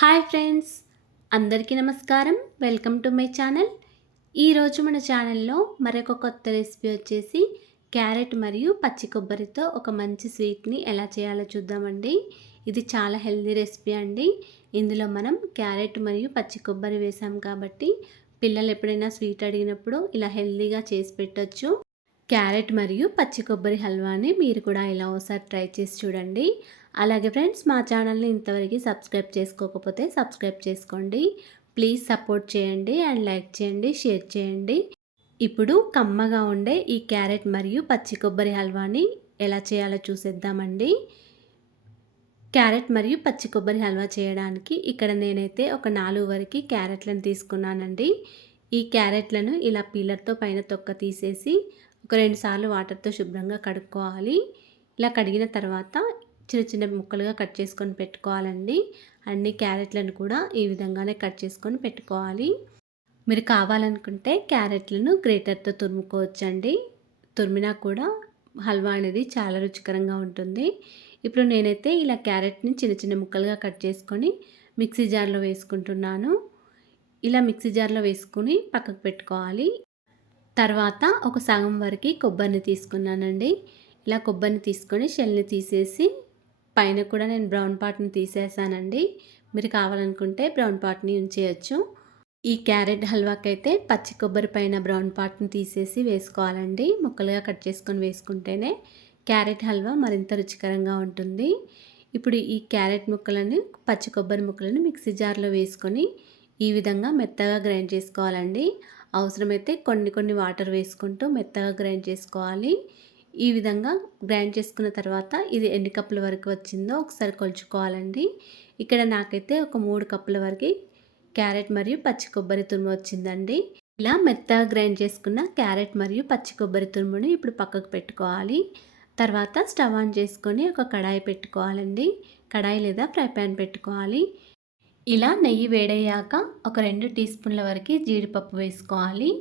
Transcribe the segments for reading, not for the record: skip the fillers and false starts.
Hi friends, అందరికీ నమస్కారం. Welcome to my channel. ఈరోజు మన ఛానల్లో మరొక కొత్త రెసిపీ వచ్చేసి క్యారెట్ మరియు పచ్చి కొబ్బరితో ఒక మంచి స్వీట్ని ఎలా చేయాలో చూద్దామండి. ఇది చాలా హెల్దీ రెసిపీ అండి. ఇందులో మనం క్యారెట్ మరియు పచ్చి కొబ్బరి వేసాం కాబట్టి పిల్లలు ఎప్పుడైనా స్వీట్ అడిగినప్పుడు ఇలా హెల్దీగా చేసి పెట్టొచ్చు. క్యారెట్ మరియు పచ్చి కొబ్బరి హల్వాని మీరు కూడా ఇలా ఒకసారి ట్రై చేసి చూడండి. అలాగే ఫ్రెండ్స్, మా ఛానల్ని ఇంతవరకు సబ్స్క్రైబ్ చేసుకోకపోతే సబ్స్క్రైబ్ చేసుకోండి. ప్లీజ్ సపోర్ట్ చేయండి అండ్ లైక్ చేయండి, షేర్ చేయండి. ఇప్పుడు కమ్మగా ఉండే ఈ క్యారెట్ మరియు పచ్చి కొబ్బరి హల్వాని ఎలా చేయాలో చూసేద్దామండి. క్యారెట్ మరియు పచ్చి కొబ్బరి హల్వా చేయడానికి ఇక్కడ నేనైతే ఒక 4 వరకు క్యారెట్లను తీసుకున్నానండి. ఈ క్యారెట్లను ఇలా పీలర్తో పైన తొక్క తీసేసి ఒక 2 సార్లు వాటర్తో శుభ్రంగా కడుక్కోవాలి. ఇలా కడిగిన తర్వాత చిన్న చిన్న ముక్కలుగా కట్ చేసుకొని పెట్టుకోవాలండి. అన్ని క్యారెట్లను కూడా ఈ విధంగానే కట్ చేసుకొని పెట్టుకోవాలి. మీరు కావాలనుకుంటే క్యారెట్లను గ్రేటర్తో తురుముకోవచ్చండి. తురిమినా కూడా హల్వా అనేది చాలా రుచికరంగా ఉంటుంది. ఇప్పుడు నేనైతే ఇలా క్యారెట్ని చిన్న చిన్న ముక్కలుగా కట్ చేసుకొని మిక్సీ జార్లో వేసుకుంటున్నాను. ఇలా మిక్సీ జార్లో వేసుకుని పక్కకు పెట్టుకోవాలి. తర్వాత ఒక సగం వరకు కొబ్బరిని తీసుకున్నానండి. ఇలా కొబ్బరిని తీసుకొని షెల్ని తీసేసి పైన కూడా నేను బ్రౌన్ పార్ట్ని తీసేసానండి. మీరు కావాలనుకుంటే బ్రౌన్ పార్ట్ని ఉంచేయచ్చు. ఈ క్యారెట్ హల్వాకి అయితే పచ్చి కొబ్బరి పైన బ్రౌన్ పార్ట్ని తీసేసి వేసుకోవాలండి. ముక్కలుగా కట్ చేసుకొని వేసుకుంటేనే క్యారెట్ హల్వా మరింత రుచికరంగా ఉంటుంది. ఇప్పుడు ఈ క్యారెట్ ముక్కలను పచ్చి కొబ్బరి ముక్కలను మిక్సీ జార్లో వేసుకొని ఈ విధంగా మెత్తగా గ్రైండ్ చేసుకోవాలండి. అవసరమైతే కొన్ని వాటర్ వేసుకుంటూ మెత్తగా గ్రైండ్ చేసుకోవాలి. ఈ విధంగా గ్రైండ్ చేసుకున్న తర్వాత ఇది ఎన్ని కప్పుల వరకు వచ్చిందో ఒకసారి కొలుచుకోవాలండి. ఇక్కడ నాకైతే ఒక 3 కప్పుల వరకు క్యారెట్ మరియు పచ్చి కొబ్బరి తురుము వచ్చిందండి. ఇలా మెత్తగా గ్రైండ్ చేసుకున్న క్యారెట్ మరియు పచ్చి కొబ్బరి తురుముని ఇప్పుడు పక్కకు పెట్టుకోవాలి. తర్వాత స్టవ్ ఆన్ చేసుకొని ఒక కడాయి పెట్టుకోవాలండి. కడాయి లేదా ఫ్రై ప్యాన్ పెట్టుకోవాలి. ఇలా నెయ్యి వేడయ్యాక ఒక 2 టీ స్పూన్ల వరకు జీడిపప్పు వేసుకోవాలి.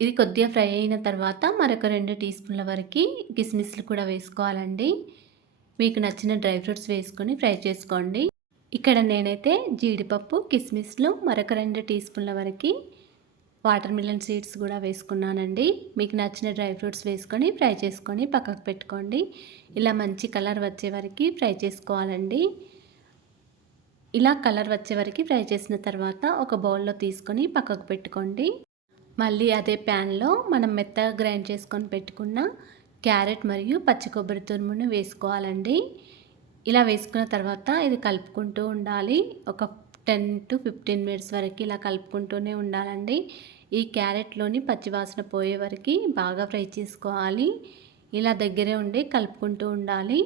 ఇది కొద్దిగా ఫ్రై అయిన తర్వాత మరొక 2 టీ స్పూన్ల వరకు కిస్మిస్లు కూడా వేసుకోవాలండి. మీకు నచ్చిన డ్రై ఫ్రూట్స్ వేసుకొని ఫ్రై చేసుకోండి. ఇక్కడ నేనైతే జీడిపప్పు, కిస్మిస్లు మరొక 2 టీ స్పూన్ల వరకు వాటర్ మిలన్ సీడ్స్ కూడా వేసుకున్నానండి. మీకు నచ్చిన డ్రై ఫ్రూట్స్ వేసుకొని ఫ్రై చేసుకొని పక్కకు పెట్టుకోండి. ఇలా మంచి కలర్ వచ్చే వరకు ఫ్రై చేసుకోవాలండి. ఇలా కలర్ వచ్చే వరకు ఫ్రై చేసిన తర్వాత ఒక బౌల్లో తీసుకొని పక్కకు పెట్టుకోండి. మళ్ళీ అదే ప్యాన్లో మనం మెత్తగా గ్రైండ్ చేసుకొని పెట్టుకున్న క్యారెట్ మరియు పచ్చి కొబ్బరి తురుమును వేసుకోవాలండి. ఇలా వేసుకున్న తర్వాత ఇది కలుపుకుంటూ ఉండాలి. ఒక 10 to 15 మినిట్స్ వరకు ఇలా కలుపుకుంటూనే ఉండాలండి. ఈ క్యారెట్లోని పచ్చివాసన పోయే వరకు బాగా ఫ్రై చేసుకోవాలి. ఇలా దగ్గరే ఉండి కలుపుకుంటూ ఉండాలి.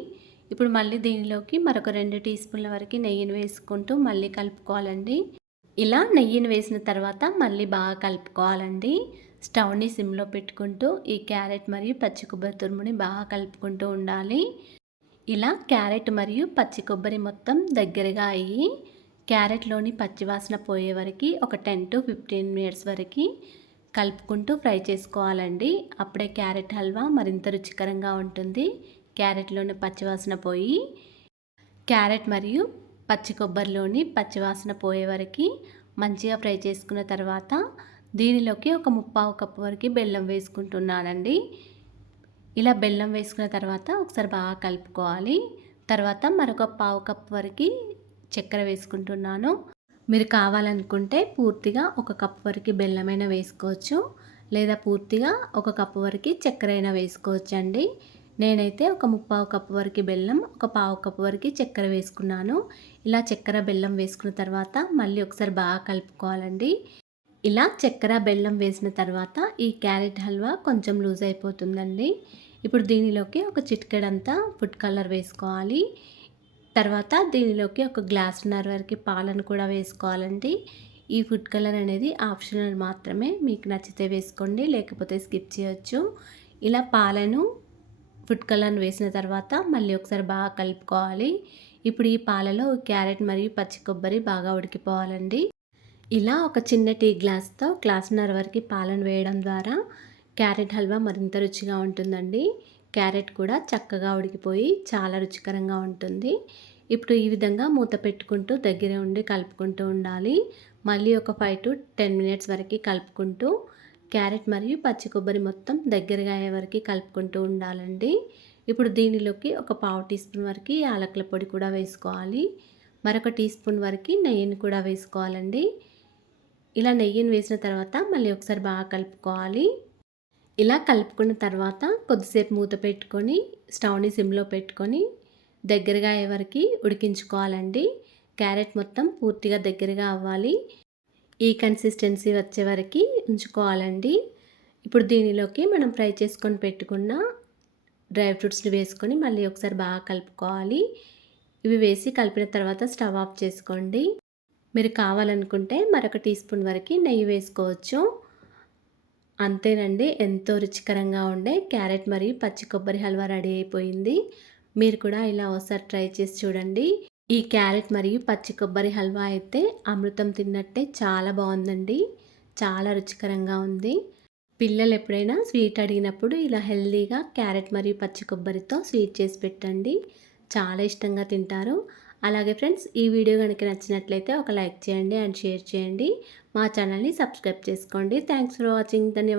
ఇప్పుడు మళ్ళీ దీనిలోకి మరొక 2 టీ స్పూన్ల వరకు నెయ్యిని వేసుకుంటూ మళ్ళీ కలుపుకోవాలండి. ఇలా నెయ్యిని వేసిన తర్వాత మళ్ళీ బాగా కలుపుకోవాలండి. స్టవ్ని సిమ్లో పెట్టుకుంటూ ఈ క్యారెట్ మరియు పచ్చి కొబ్బరి తురుముని బాగా కలుపుకుంటూ ఉండాలి. ఇలా క్యారెట్ మరియు పచ్చి కొబ్బరి మొత్తం దగ్గరగా అయ్యి క్యారెట్లోని పచ్చివాసన పోయే వరకు ఒక 10 to 15 మినిట్స్ వరకు కలుపుకుంటూ ఫ్రై చేసుకోవాలండి. అప్పుడే క్యారెట్ హల్వా మరింత రుచికరంగా ఉంటుంది. క్యారెట్లోని పచ్చివాసన పోయి క్యారెట్ మరియు పచ్చి కొబ్బరిలోని పచ్చివాసన పోయే వరకు మంచిగా ఫ్రై చేసుకున్న తర్వాత దీనిలోకి ఒక 3/4 కప్పు వరకు బెల్లం వేసుకుంటున్నానండి. ఇలా బెల్లం వేసుకున్న తర్వాత ఒకసారి బాగా కలుపుకోవాలి. తర్వాత మరొక 1/4 కప్పు వరకు చక్కెర వేసుకుంటున్నాను. మీరు కావాలనుకుంటే పూర్తిగా 1 కప్పు వరకు బెల్లమైనా వేసుకోవచ్చు, లేదా పూర్తిగా 1 కప్పు వరకు చక్కెర అయినా వేసుకోవచ్చండి. నేనైతే ఒక 3/4 కప్పు వరకు బెల్లం, ఒక 1/4 కప్పు వరకు చక్కెర వేసుకున్నాను. ఇలా చక్కెర బెల్లం వేసుకున్న తర్వాత మళ్ళీ ఒకసారి బాగా కలుపుకోవాలండి. ఇలా చక్కెర బెల్లం వేసిన తర్వాత ఈ క్యారెట్ హల్వా కొంచెం లూజ్ అయిపోతుందండి. ఇప్పుడు దీనిలోకి ఒక చిటికెడంతా ఫుడ్ కలర్ వేసుకోవాలి. తర్వాత దీనిలోకి ఒక గ్లాసున్నర వరకు పాలను కూడా వేసుకోవాలండి. ఈ ఫుడ్ కలర్ అనేది ఆప్షనల్ మాత్రమే. మీకు నచ్చితే వేసుకోండి, లేకపోతే స్కిప్ చేయొచ్చు. ఇలా పాలను ఫుడ్ కలర్ని వేసిన తర్వాత మళ్ళీ ఒకసారి బాగా కలుపుకోవాలి. ఇప్పుడు ఈ పాలలో క్యారెట్ మరియు పచ్చి కొబ్బరి బాగా ఉడికిపోవాలండి. ఇలా ఒక చిన్న టీ గ్లాస్తో గ్లాసున్నర వరకు పాలను వేయడం ద్వారా క్యారెట్ హల్వా మరింత రుచిగా ఉంటుందండి. క్యారెట్ కూడా చక్కగా ఉడికిపోయి చాలా రుచికరంగా ఉంటుంది. ఇప్పుడు ఈ విధంగా మూత పెట్టుకుంటూ దగ్గరే ఉండి కలుపుకుంటూ ఉండాలి. మళ్ళీ ఒక 5-10 మినిట్స్ వరకు కలుపుకుంటూ క్యారెట్ మరియు పచ్చి కొబ్బరి మొత్తం దగ్గరగా అయ్యే వరకు కలుపుకుంటూ ఉండాలండి. ఇప్పుడు దీనిలోకి ఒక పావు టీ స్పూన్ వరకు యాలకుల పొడి కూడా వేసుకోవాలి. మరొక టీ స్పూన్ వరకు నెయ్యిని కూడా వేసుకోవాలండి. ఇలా నెయ్యిని వేసిన తర్వాత మళ్ళీ ఒకసారి బాగా కలుపుకోవాలి. ఇలా కలుపుకున్న తర్వాత కొద్దిసేపు మూత పెట్టుకొని స్టవ్‌ని సిమ్‌లో పెట్టుకొని దగ్గరగా అయ్యే వరకు ఉడికించుకోవాలండి. క్యారెట్ మొత్తం పూర్తిగా దగ్గరగా అవ్వాలి. ఈ కన్సిస్టెన్సీ వచ్చే వరకు ఉంచుకోవాలండి. ఇప్పుడు దీనిలోకి మనం ఫ్రై చేసుకొని పెట్టుకున్న డ్రై ఫ్రూట్స్‌ని వేసుకొని మళ్ళీ ఒకసారి బాగా కలుపుకోవాలి. ఇవి వేసి కలిపిన తర్వాత స్టవ్ ఆఫ్ చేసుకోండి. మీరు కావాలనుకుంటే మరొక టీ స్పూన్ వరకు నెయ్యి వేసుకోవచ్చు. అంతేనండి, ఎంతో రుచికరంగా ఉండే క్యారెట్ మరియు పచ్చి కొబ్బరి హల్వా రెడీ అయిపోయింది. మీరు కూడా ఇలా ఒకసారి ట్రై చేసి చూడండి. ఈ క్యారెట్ మరియు పచ్చి కొబ్బరి హల్వా అయితే అమృతం తిన్నట్టే చాలా బాగుందండి. చాలా రుచికరంగా ఉంది. పిల్లలు ఎప్పుడైనా స్వీట్ అడిగినప్పుడు ఇలా హెల్తీగా క్యారెట్ మరియు పచ్చి కొబ్బరితో స్వీట్ చేసి పెట్టండి. చాలా ఇష్టంగా తింటారు. అలాగే ఫ్రెండ్స్, ఈ వీడియో కనుక నచ్చినట్లయితే ఒక లైక్ చేయండి అండ్ షేర్ చేయండి. మా ఛానల్ని సబ్స్క్రైబ్ చేసుకోండి. Thanks for watching. ధన్యవాదాలు.